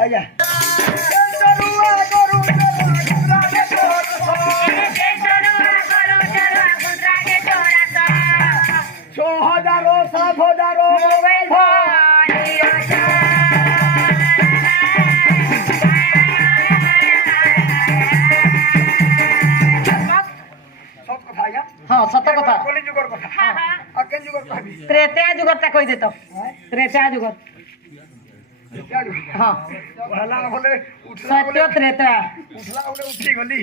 आया हाँ सत कथा त्रेता जुगरटा कहि देत त्रेता जुगर हाँ सत्य त्रेता उठी गली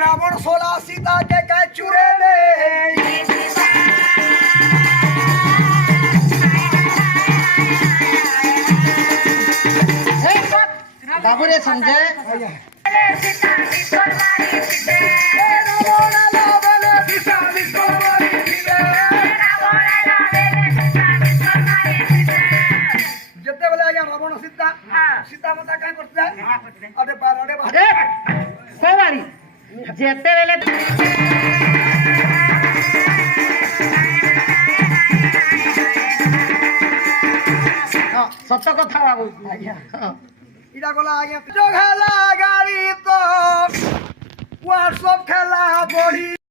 रावण 16 सीता के कह चुरे ले बाबू रे संजय जिते बेले आज्ञा रावण सीता सीता माता क्या करते हैं अरे बारड़े अरे सवारी जेते बेले हाँ सत कथा बाबू इरा गला आज्ञा जो खेला गाड़ी तो वो सब खेला बड़ी